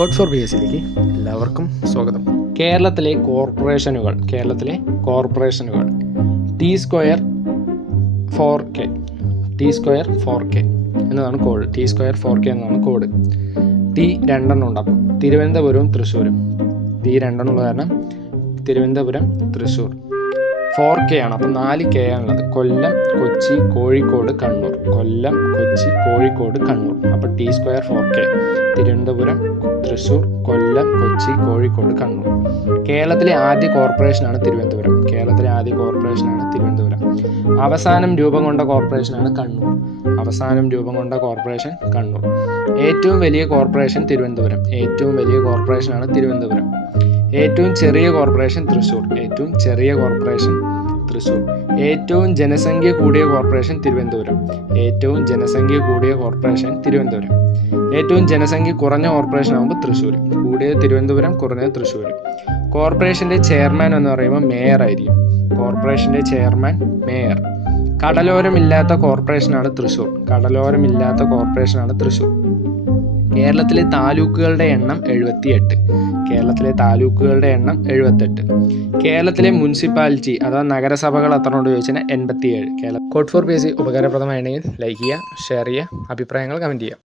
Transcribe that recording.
Code four B എസിലേക്ക് എല്ലാവർക്കും സ്വാഗതം. കേരളത്തിലെ കോർപ്പറേഷനുകൾ ടി സ്ക്വയർ 4K എന്നതാണ് കോഡ്. ടി സ്ക്വയർ 4K എന്നതാണ് കോഡ്. ടി രണ്ടെണ്ണം ഉണ്ട്. അപ്പം തിരുവനന്തപുരവും തൃശ്ശൂരും. ടി രണ്ടെണ്ണം ഉള്ള കാരണം തിരുവനന്തപുരം, തൃശ്ശൂർ. 4K ആണ്. അപ്പം 4K ആണുള്ളത്. കൊല്ലം, കൊച്ചി, കോഴിക്കോട്, കണ്ണൂർ. അപ്പോൾ T square 4K. Thiruvananthapuram, Thrissur, Kollam, Kochi, Kozhikode, Kannur. കേരളത്തിലെ ആദ്യ കോർപ്പറേഷനാണ് തിരുവനന്തപുരം. അവസാനം രൂപം കൊണ്ട കോർപ്പറേഷനാണ് കണ്ണൂർ. ഏറ്റവും വലിയ കോർപ്പറേഷൻ തിരുവനന്തപുരം. ഏറ്റവും വലിയ കോർപ്പറേഷനാണ് തിരുവനന്തപുരം. ഏറ്റവും ചെറിയ കോർപ്പറേഷൻ തൃശ്ശൂർ. ഏറ്റവും ജനസംഖ്യ കൂടിയ കോർപ്പറേഷൻ തിരുവനന്തപുരം. ഏറ്റവും ജനസംഖ്യ കുറഞ്ഞ കോർപ്പറേഷൻ ആകുമ്പോൾ തൃശ്ശൂർ. കൂടിയത് തിരുവനന്തപുരം, കുറഞ്ഞത് തൃശ്ശൂർ. കോർപ്പറേഷൻ്റെ ചെയർമാൻ എന്ന് പറയുമ്പോൾ മേയർ ആയിരിക്കും. കടലോരമില്ലാത്ത കോർപ്പറേഷനാണ് തൃശ്ശൂർ. കേരളത്തിലെ താലൂക്കുകളുടെ എണ്ണം 78. കേരളത്തിലെ മുനിസിപ്പാലിറ്റി അഥവാ നഗരസഭകൾ എത്ര ഉണ്ട് ചോദിച്ചാൽ 87. കോഡ് ഫോർ ബി എസ് ഉപകാരപ്രദമാണെങ്കിൽ ലൈക്ക് ചെയ്യുക, ഷെയർ ചെയ്യുക, അഭിപ്രായങ്ങൾ കമൻറ്റ് ചെയ്യുക.